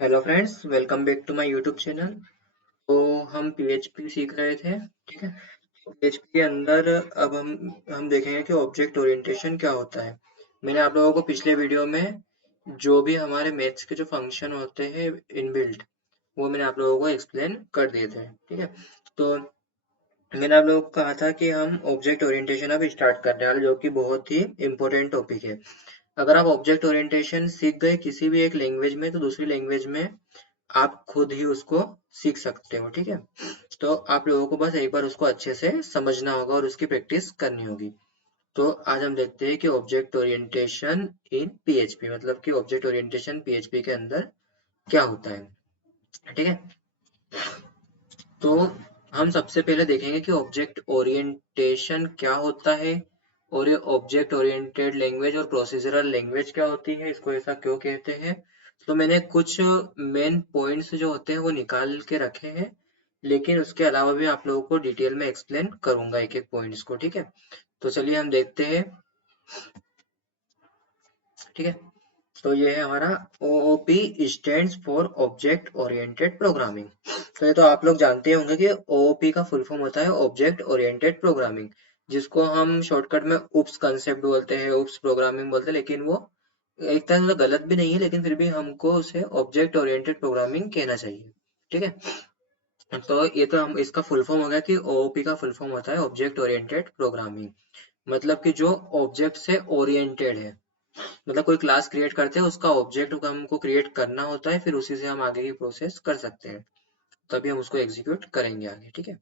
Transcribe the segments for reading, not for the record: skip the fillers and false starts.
Hello friends, welcome back to my YouTube channel. तो हम PHP सीख रहे थे। ठीक है। तो पीएचपी के अंदर अब हम देखेंगे कि ऑब्जेक्ट ओरिएंटेशन क्या होता है। मैंने आप लोगों को पिछले वीडियो में जो भी हमारे मैथ्स के जो फंक्शन होते हैं इनबिल्ट, वो मैंने आप लोगों को एक्सप्लेन कर दिए थे। ठीक है। तो मैंने आप लोगों को कहा था कि हम ऑब्जेक्ट ओरिएंटेशन अब स्टार्ट करने वाले, जो कि बहुत ही इंपॉर्टेंट टॉपिक है। अगर आप ऑब्जेक्ट ओरिएंटेशन सीख गए किसी भी एक लैंग्वेज में, तो दूसरी लैंग्वेज में आप खुद ही उसको सीख सकते हो। ठीक है। तो आप लोगों को बस एक बार उसको अच्छे से समझना होगा और उसकी प्रैक्टिस करनी होगी। तो आज हम देखते हैं कि ऑब्जेक्ट ओरिएंटेशन इन पीएचपी, मतलब कि ऑब्जेक्ट ओरिएंटेशन पीएचपी के अंदर क्या होता है। ठीक है। तो हम सबसे पहले देखेंगे कि ऑब्जेक्ट ओरिएंटेशन क्या होता है, और ये ऑब्जेक्ट ओरिएंटेड लैंग्वेज और प्रोसीजरल लैंग्वेज क्या होती है, इसको ऐसा क्यों कहते हैं। तो मैंने कुछ मेन पॉइंट्स जो होते हैं वो निकाल के रखे हैं, लेकिन उसके अलावा भी आप लोगों को डिटेल में एक्सप्लेन करूंगा एक एक पॉइंट्स को। ठीक है। तो चलिए हम देखते हैं। ठीक है। तो ये है हमारा OOP stands for object oriented programming. तो ये तो आप लोग जानते होंगे कि OOP का फुल फॉर्म होता है ऑब्जेक्ट ओरिएंटेड प्रोग्रामिंग, जिसको हम शॉर्टकट में उप्स कंसेप्ट बोलते हैं, उप्स प्रोग्रामिंग बोलते हैं, लेकिन वो एक तरह से गलत भी नहीं है, लेकिन फिर भी हमको उसे ऑब्जेक्ट ओरिएंटेड प्रोग्रामिंग कहना चाहिए। ठीक है। तो ये तो हम इसका फुल फॉर्म हो गया कि OOP का फुल फॉर्म होता है ऑब्जेक्ट ओरिएंटेड प्रोग्रामिंग, मतलब कि जो ऑब्जेक्ट से ओरिएंटेड है। मतलब कोई क्लास क्रिएट करते हैं, उसका ऑब्जेक्ट हमको क्रिएट करना होता है, फिर उसी से हम आगे की प्रोसेस कर सकते हैं, तभी हम उसको एग्जीक्यूट करेंगे आगे। ठीक है।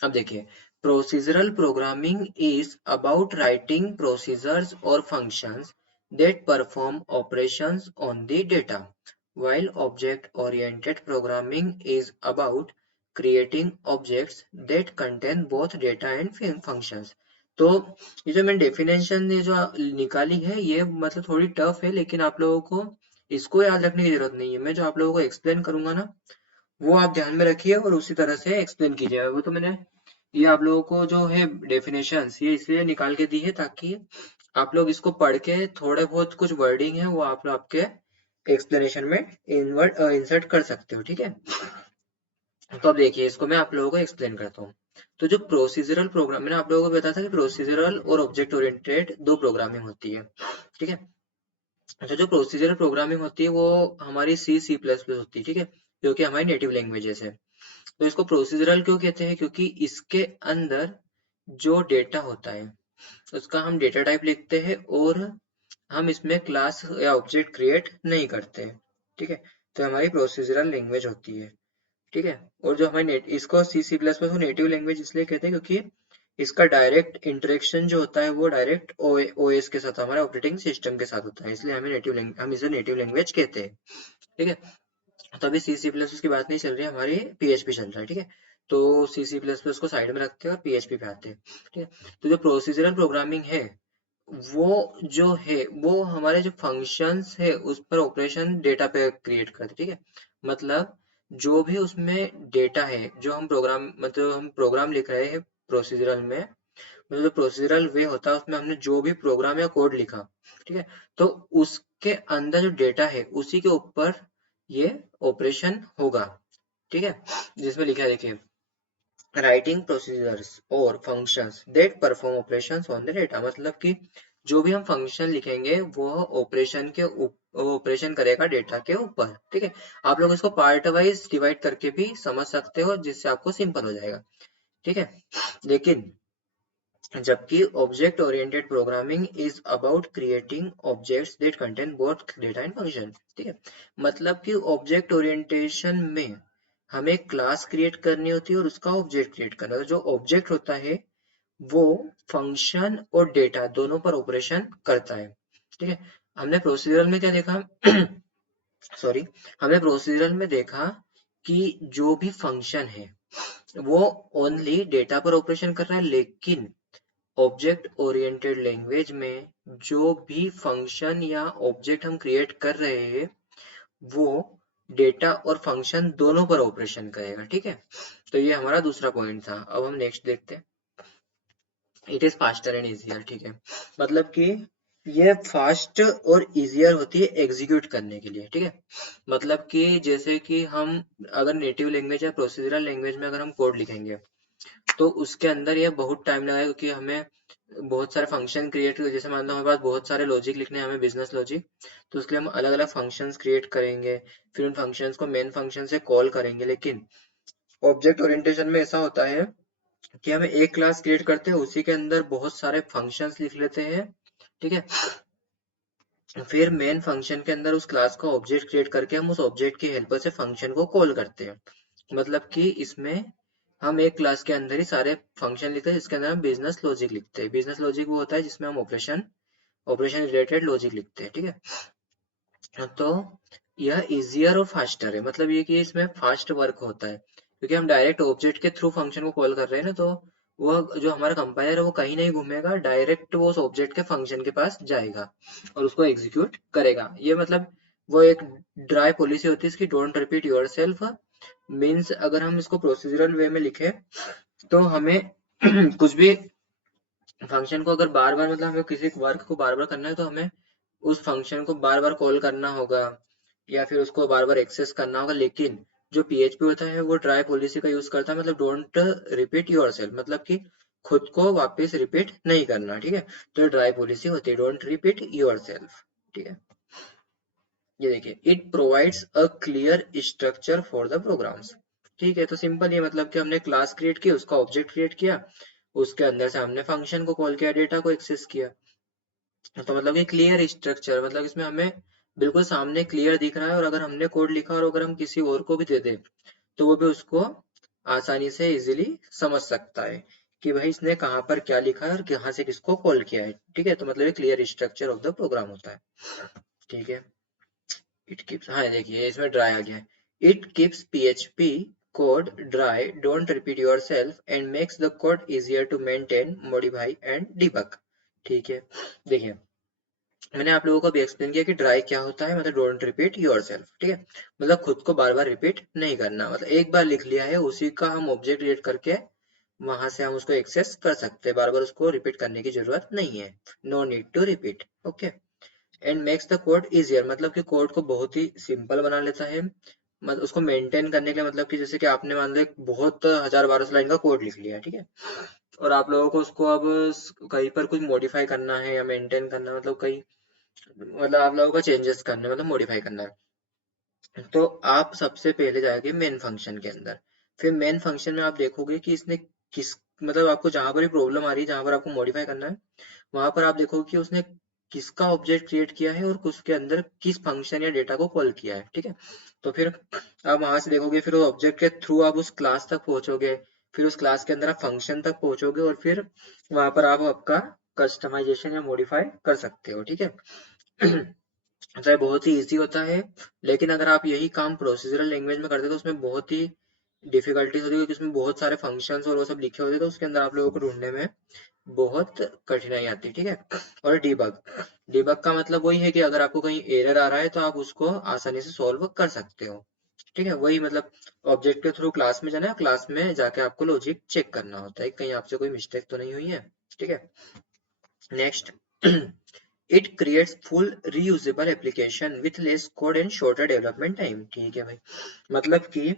अब देखिए, procedural programming is about writing procedures और functions that perform operations on the data, while object oriented programming is about creating objects that contain both data and functions। तो ये जो मैंने डेफिनेशन ये जो निकाली है, ये मतलब थोड़ी टफ है, लेकिन आप लोगों को इसको याद रखने की जरूरत नहीं है। मैं जो आप लोगों को एक्सप्लेन करूंगा ना, वो आप ध्यान में रखिए और उसी तरह से एक्सप्लेन कीजिएगा। वो तो मैंने ये आप लोगों को जो है डेफिनेशंस ये इसलिए निकाल के दी है, ताकि आप लोग इसको पढ़ के थोड़े बहुत कुछ वर्डिंग है वो आप लोग आपके एक्सप्लेनेशन में इंसर्ट कर सकते हो। ठीक है। तो अब देखिए, इसको मैं आप लोगों को एक्सप्लेन करता हूँ। तो जो प्रोसीजरल प्रोग्राम, मैंने आप लोगों को बताया था कि प्रोसीजरल और ऑब्जेक्ट ओरिएंटेड दो प्रोग्रामिंग होती है। ठीक है। अच्छा, जो प्रोसीजरल प्रोग्रामिंग होती है वो हमारी C++ होती है। ठीक है। जो कि हमारी नेटिव लैंग्वेजेस है। तो इसको प्रोसीजरल क्यों कहते हैं, क्योंकि इसके अंदर जो डेटा होता है उसका हम डेटा टाइप लिखते हैं, और हम इसमें क्लास या ऑब्जेक्ट क्रिएट नहीं करते हैं। ठीक है। तो हमारी प्रोसीजरल लैंग्वेज होती है। ठीक है। और जो हमारी इसको C++ को नेटिव लैंग्वेज इसलिए कहते हैं क्योंकि इसका डायरेक्ट इंटरेक्शन जो होता है वो डायरेक्ट OS के साथ, हमारे ऑपरेटिंग सिस्टम के साथ होता है, इसलिए हम इसे नेटिव लैंग्वेज कहते हैं। ठीक है। तो अभी C++ की बात नहीं चल रही है, हमारी PHP चल रहा है। ठीक है। तो C++ को साइड में रखते हैं और PHP पे आते हैं। ठीक है। तो जो प्रोसीजरल प्रोग्रामिंग है वो जो है वो हमारे जो फंक्शंस है उस पर ऑपरेशन डेटा पे क्रिएट करते हैं। ठीक है। मतलब जो भी उसमें डेटा है, जो हम प्रोग्राम मतलब हम प्रोग्राम लिख रहे हैं प्रोसीजरल में, मतलब जो प्रोसीजरल वे होता है उसमें हमने जो भी प्रोग्राम या कोड लिखा, ठीक है, तो उसके अंदर जो डेटा है उसी के ऊपर ये ऑपरेशन होगा। ठीक है। जिसमें लिखा है, देखिए, राइटिंग प्रोसीजर्स और functions that perform operations on the data, मतलब कि जो भी हम फंक्शन लिखेंगे वो ऑपरेशन करेगा डेटा के ऊपर। ठीक है। आप लोग इसको पार्ट वाइज डिवाइड करके भी समझ सकते हो, जिससे आपको सिंपल हो जाएगा। ठीक है। लेकिन जबकि object oriented programming is about creating objects that contain both data and function. ठीक है। मतलब कि ऑब्जेक्ट ओरिएंटेशन में हमें क्लास क्रिएट करनी होती है और उसका ऑब्जेक्ट क्रिएट करना होता है। जो ऑब्जेक्ट होता है वो फंक्शन और डेटा दोनों पर ऑपरेशन करता है। ठीक है। हमने प्रोसीजरल में क्या देखा सॉरी, हमने प्रोसीजरल में देखा कि जो भी फंक्शन है वो ओनली डेटा पर ऑपरेशन कर रहा है, लेकिन ऑब्जेक्ट ओरिएंटेड लैंग्वेज में जो भी फंक्शन या ऑब्जेक्ट हम क्रिएट कर रहे हैं वो डेटा और फंक्शन दोनों पर ऑपरेशन करेगा। ठीक है। तो ये हमारा दूसरा पॉइंट था। अब हम नेक्स्ट देखते हैं। It is faster and easier. ठीक है। मतलब कि ये फास्ट और इजियर होती है एग्जीक्यूट करने के लिए, ठीक है। मतलब कि जैसे कि हम अगर नेटिव लैंग्वेज या प्रोसीजरल लैंग्वेज में अगर हम कोड लिखेंगे तो उसके अंदर ये बहुत टाइम लगेगा, क्योंकि हमें बहुत सारे फंक्शन क्रिएट, जैसे मान लो हमारे पास बहुत सारे लॉजिक लिखने हैं हमें, बिजनेस लॉजिक, तो उसके लिए हम अलग अलग फंक्शंस क्रिएट करेंगे, फिर उन फंक्शंस को मेन फंक्शन से कॉल करेंगे। लेकिन ऑब्जेक्ट ओरिएंटेशन में ऐसा होता है कि हमें एक क्लास क्रिएट करते हैं, उसी के अंदर बहुत सारे फंक्शंस लिख लेते हैं, ठीक है। फिर मेन फंक्शन के अंदर उस क्लास का ऑब्जेक्ट क्रिएट करके हम उस ऑब्जेक्ट की हेल्प से फंक्शन को कॉल करते हैं। मतलब कि इसमें हम एक क्लास के अंदर ही सारे फंक्शन लिखते हैं, जिसके अंदर हम बिजनेस लॉजिक लिखते हैं। बिजनेस लॉजिक वो होता है जिसमें हम ऑपरेशन ऑपरेशन रिलेटेड लॉजिक लिखते हैं, ठीक है। तो यह इजियर और फास्टर है, मतलब ये कि इसमें फास्ट वर्क होता है, क्योंकि हम डायरेक्ट ऑब्जेक्ट के थ्रू फंक्शन को कॉल कर रहे हैं ना, तो वो जो हमारा कंपाइलर है वो कहीं नहीं घूमेगा, डायरेक्ट वो उस ऑब्जेक्ट के फंक्शन के पास जाएगा और उसको एग्जीक्यूट करेगा। ये मतलब वो एक ड्राई पॉलिसी होती है इसकी, don't repeat your self. Means अगर हम इसको प्रोसीजरल वे में लिखे तो हमें कुछ भी फंक्शन को अगर बार बार, मतलब हमें किसी वर्क को बार बार करना है तो हमें उस फंक्शन को बार बार कॉल करना होगा या फिर उसको बार बार एक्सेस करना होगा। लेकिन जो पीएचपी होता है वो ट्राई पॉलिसी का यूज करता है, मतलब डोंट रिपीट योरसेल्फ, मतलब कि खुद को वापस रिपीट नहीं करना, ठीक है। तो ट्राई पॉलिसी होती है डोंट रिपीट योरसेल्फ, ठीक है। ये देखिए, it provides a clear structure for the programs, ठीक है। तो सिंपल ये मतलब कि हमने क्लास क्रिएट की, उसका ऑब्जेक्ट क्रिएट किया, उसके अंदर से हमने फंक्शन को कॉल किया, डेटा को एक्सेस किया। तो मतलब कि क्लियर स्ट्रक्चर, मतलब इसमें हमें बिल्कुल सामने क्लियर दिख रहा है, और अगर हमने कोड लिखा और अगर हम किसी और को भी दे दें तो वो भी उसको आसानी से इजीली समझ सकता है कि भाई इसने कहाँ पर क्या लिखा है और कहाँ से किसको कॉल किया है, ठीक है। तो मतलब ये clear structure of the program होता है, ठीक है। इट कीप्स, हाँ देखिए इसमें ड्राई आ गया है। It keeps PHP code dry, don't repeat yourself and makes the code easier to maintain, modify and debug, ठीक है। देखिए मैंने आप लोगों को भी एक्सप्लेन किया कि ड्राई क्या होता है, मतलब डोंट रिपीट योरसेल्फ, ठीक है। मतलब खुद को बार बार रिपीट नहीं करना, मतलब एक बार लिख लिया है उसी का हम ऑब्जेक्ट क्रिएट करके वहां से हम उसको एक्सेस कर सकते हैं, बार बार उसको रिपीट करने की जरूरत नहीं है। No need to repeat, okay. And makes the code easier, मतलब कि कोड को बहुत ही सिंपल बना लेता है। मतलब उसको मेंटेन करने के लिए, मतलब कि जैसे कि आपने मान लो एक बहुत 1000-1200 लाइन का कोड लिख लिया, ठीक है। और आप लोगों को उसको अब कहीं पर कुछ मॉडिफाई करना है या मेंटेन करना है, मतलब कहीं, मतलब आप लोगों को चेंजेस करने, मतलब मॉडिफाई करना है, तो आप सबसे पहले जाएंगे मेन फंक्शन के अंदर। फिर मेन फंक्शन में आप देखोगे कि इसने किस, मतलब आपको जहां पर भी प्रॉब्लम आ रही है, जहां पर आपको मॉडिफाई करना है, वहां पर आप देखोगे कि उसने किसका ऑब्जेक्ट क्रिएट किया है और उसके अंदर किस फंक्शन या डेटा को कॉल किया है, ठीक है। तो फिर आप वहां से देखोगे, फिर उस ऑब्जेक्ट के थ्रू आप उस क्लास तक पहुंचोगे, फिर उस क्लास के अंदर आप फंक्शन तक पहुंचोगे, और फिर वहां पर आप आपका कस्टमाइजेशन या मॉडिफाई कर सकते हो, ठीक है। तो ये बहुत ही इजी होता है। लेकिन अगर आप यही काम प्रोसीजरल लैंग्वेज में करते तो उसमें बहुत ही डिफिकल्टीज होती है, क्योंकि उसमें बहुत सारे फंक्शंस और वो सब लिखे होते हैं, तो उसके अंदर आप लोगों को ढूंढने में बहुत कठिनाई आती है, ठीक है। और डिबग, डिबग का मतलब वही है कि अगर आपको कहीं एरर आ रहा है तो आप उसको आसानी से सॉल्व कर सकते हो, ठीक है। वही मतलब ऑब्जेक्ट के थ्रू क्लास में जाना है, क्लास में जाके आपको लॉजिक चेक करना होता है कहीं आपसे कोई मिस्टेक तो नहीं हुई है, ठीक है। Next, it creates full reusable application with less code and shorter development time, ठीक है भाई। मतलब कि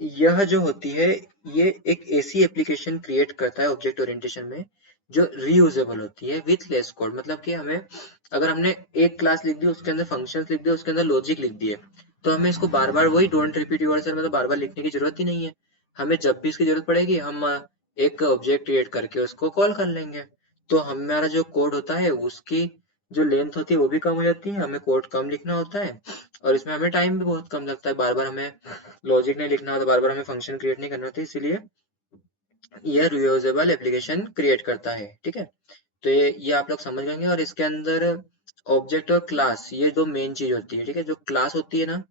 यह जो होती है, ये एक ऐसी एप्लीकेशन क्रिएट करता है ऑब्जेक्ट ओरिएंटेशन में जो रीयूजेबल होती है विथ लेस कोड। मतलब कि हमें, अगर हमने एक क्लास लिख दी, उसके अंदर फंक्शंस लिख दिए, उसके अंदर लॉजिक लिख दिए, तो हमें इसको बार बार वही डोंट रिपीट योरसेल्फ, मतलब बार बार लिखने की जरूरत ही नहीं है। हमें जब भी इसकी जरूरत पड़ेगी हम एक ऑब्जेक्ट क्रिएट करके उसको कॉल कर लेंगे। तो हमारा जो कोड होता है उसकी जो लेंथ होती है वो भी कम हो जाती है, हमें कोड कम लिखना होता है, और इसमें हमें टाइम भी बहुत कम लगता है। बार बार हमें लॉजिक नहीं लिखना होता, बार बार हमें फंक्शन क्रिएट नहीं करना होता, इसीलिए ये रियूजेबल एप्लीकेशन क्रिएट करता है, ठीक है। तो ये आप लोग समझ गए। और इसके अंदर ऑब्जेक्ट और क्लास, ये दो मेन चीज होती है, ठीक है। जो क्लास होती है ना,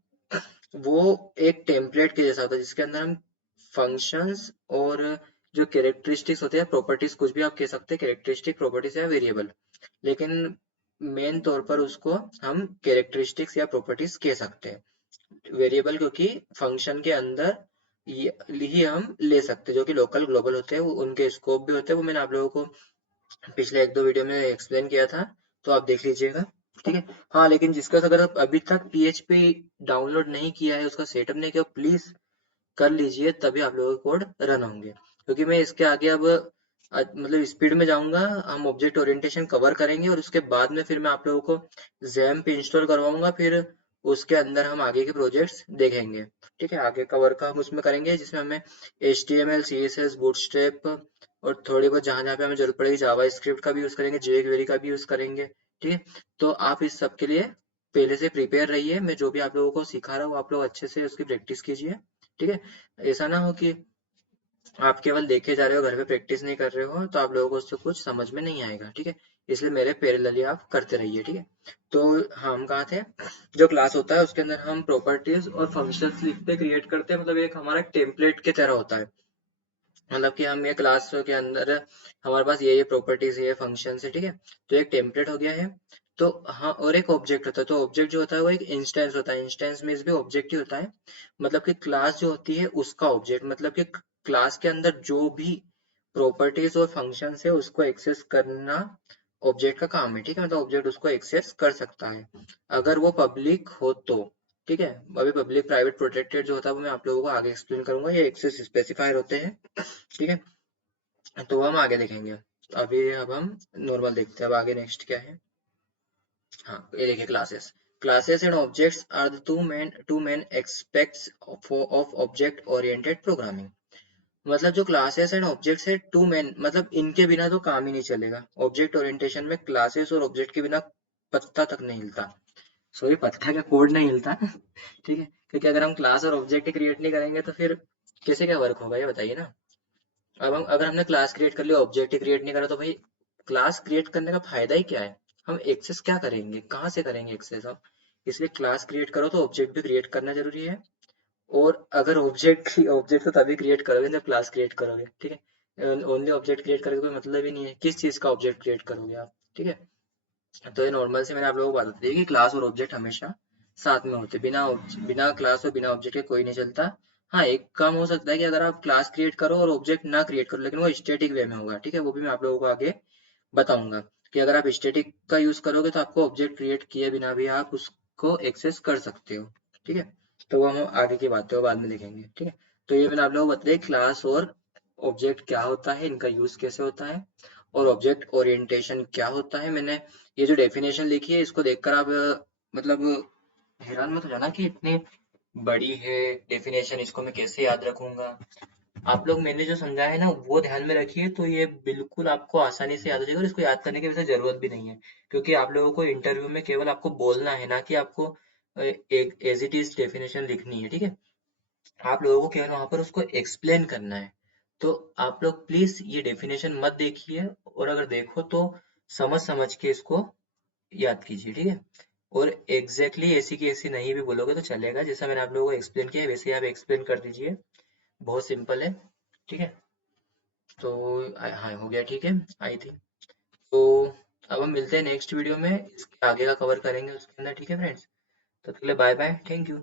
वो एक टेम्पलेट के जैसा होता है, जिसके अंदर हम फंक्शंस और जो कैरेक्टरिस्टिक्स होते हैं, प्रॉपर्टीज, कुछ भी आप कह सकते हैं, कैरेक्टरिस्टिक, प्रॉपर्टीज या वेरिएबल, लेकिन मेन तौर पर उसको हम कैरेक्टरिस्टिक्स या प्रॉपर्टीज कह सकते हैं। वेरिएबल क्योंकि फंक्शन के अंदर ही हम ले सकते हैं, जो कि लोकल ग्लोबल होते हैं, उनके स्कोप भी होते हैं, वो मैंने आप लोगों को पिछले एक दो वीडियो में एक्सप्लेन किया था। तो आप देख लीजिएगा, ठीक है। हाँ, लेकिन जिसका अगर आप अभी तक PHP डाउनलोड नहीं किया है, उसका सेटअप नहीं किया, प्लीज कर लीजिए, तभी आप लोगों के कोड रन होंगे। क्योंकि मैं इसके आगे अब मतलब स्पीड में जाऊंगा, हम ऑब्जेक्ट ओरिएंटेशन कवर करेंगे और उसके बाद में फिर मैं आप लोगों को जैम्प इंस्टॉल करवाऊंगा, फिर उसके अंदर हम आगे के प्रोजेक्ट्स देखेंगे, ठीक है। आगे कवर का हम उसमें करेंगे जिसमें हमें HTML CSS बूटस्ट्रैप और थोड़ी बहुत जहाँ जहाँ पे हमें जरूरत पड़ेगी जावा स्क्रिप्ट का भी यूज करेंगे, jQuery का भी यूज करेंगे, ठीक है। तो आप इस सब के लिए पहले से प्रिपेयर रहिए, मैं जो भी आप लोगों को सिखा रहा हूँ आप लोग अच्छे से उसकी प्रैक्टिस कीजिए, ठीक है। ऐसा ना हो कि आप केवल देखे जा रहे हो, घर पे प्रैक्टिस नहीं कर रहे हो, तो आप लोगों को उससे कुछ समझ में नहीं आएगा, ठीक है। इसलिए मेरे पैरेलली आप करते रहिए, ठीक है। तो हम कहाँ थे, जो क्लास होता है उसके अंदर हम प्रॉपर्टीज और फंक्शंस लिखते क्रिएट करते हैं, मतलब एक हमारा टेम्पलेट की तरह होता है। मतलब कि हम ये क्लास के अंदर हमारे पास ये प्रॉपर्टीज ये फंक्शन है, ठीक है। तो एक टेम्पलेट हो गया है। तो हाँ, और एक ऑब्जेक्ट होता है, तो ऑब्जेक्ट जो होता है वो एक इंस्टेंस होता है, इंस्टेंस मीन्स भी ऑब्जेक्ट ही होता है। मतलब कि क्लास जो होती है उसका ऑब्जेक्ट, मतलब कि क्लास के अंदर जो भी प्रॉपर्टीज और फंक्शन है उसको एक्सेस करना ऑब्जेक्ट का काम है, ठीक है। मतलब ऑब्जेक्ट उसको एक्सेस कर सकता है अगर वो पब्लिक हो तो, ठीक है। अभी पब्लिक प्राइवेट प्रोटेक्टेड जो होता है वो मैं आप लोगों को आगे एक्सप्लेन करूंगा, ये एक्सेस स्पेसिफायर होते हैं, ठीक है। तो हम आगे देखेंगे। अभी अब हम नॉर्मल देखते हैं, अब आगे नेक्स्ट क्या है। हाँ, ये देखिए classes. Classes and objects are the two main aspects of object oriented programming. मतलब जो क्लासेस एंड ऑब्जेक्ट्स है टू मेन, मतलब इनके बिना तो काम ही नहीं चलेगा। ऑब्जेक्ट ओरिएंटेशन में क्लासेस और ऑब्जेक्ट के बिना पत्ता तक नहीं हिलता। सॉरी, पत्ता का कोड नहीं हिलता ठीक है, क्योंकि अगर हम क्लास और ऑब्जेक्ट क्रिएट नहीं करेंगे तो फिर कैसे क्या वर्क होगा, ये बताइए ना। अब हम अगर हमने क्लास क्रिएट कर लिया, ऑब्जेक्ट ही क्रिएट नहीं करा, तो भाई क्लास क्रिएट करने का फायदा ही क्या है। हम एक्सेस क्या करेंगे, कहाँ से करेंगे एक्सेस हम। इसलिए क्लास क्रिएट करो तो ऑब्जेक्ट भी क्रिएट करना जरूरी है। और अगर ऑब्जेक्ट तो तभी क्रिएट करोगे जब क्लास क्रिएट करोगे, ठीक है। ओनली ऑब्जेक्ट क्रिएट करने का कोई मतलब ही नहीं है, किस चीज का ऑब्जेक्ट क्रिएट करोगे आप, ठीक है। तो ये नॉर्मल से मैंने आप लोगों को बात बताई कि क्लास और ऑब्जेक्ट हमेशा साथ में होते हैं, बिना क्लास और बिना ऑब्जेक्ट के कोई नहीं चलता। हाँ, एक काम हो सकता है कि अगर आप क्लास क्रिएट करो और ऑब्जेक्ट ना क्रिएट करो, लेकिन वो स्टैटिक वे में होगा, ठीक है। वो भी मैं आप लोगों को आगे बताऊंगा कि अगर आप स्टैटिक का यूज करोगे तो आपको ऑब्जेक्ट क्रिएट किए बिना भी आप उसको एक्सेस कर सकते हो, ठीक है। तो वो हम आगे की बातें बाद में देखेंगे, ठीक है। तो ये मैंने आप लोगों को बताया क्लास और ऑब्जेक्ट क्या होता है, इनका यूज कैसे होता है, और ऑब्जेक्ट ओरिएंटेशन क्या होता है। मैंने ये जो डेफिनेशन लिखी है इसको देखकर आप मतलब हैरान मत हो जाना कि इतनी बड़ी है डेफिनेशन, इसको मैं कैसे याद रखूंगा। आप लोग मैंने जो समझाया है ना वो ध्यान में रखिए, तो ये बिल्कुल आपको आसानी से याद हो जाएगा और इसको याद करने की वैसे जरूरत भी नहीं है। क्योंकि आप लोगों को इंटरव्यू में केवल आपको बोलना है, ना कि आपको एक एज इट इज डेफिनेशन लिखनी है, ठीक है। आप लोगों को केवल वहां पर उसको एक्सप्लेन करना है। तो आप लोग प्लीज ये डेफिनेशन मत देखिए, और अगर देखो तो समझ समझ के इसको याद कीजिए, ठीक है। और एग्जैक्टली ऐसी की ऐसी नहीं भी बोलोगे तो चलेगा, जैसा मैंने आप लोगों को एक्सप्लेन किया है वैसे ही आप एक्सप्लेन कर दीजिए, बहुत सिंपल है, ठीक है। तो हाँ, हो गया, ठीक है, आई थी। तो अब हम मिलते हैं नेक्स्ट वीडियो में, इसके आगे का कवर करेंगे उसके अंदर, ठीक है फ्रेंड्स। तो तब तक के लिए बाय बाय, थैंक यू।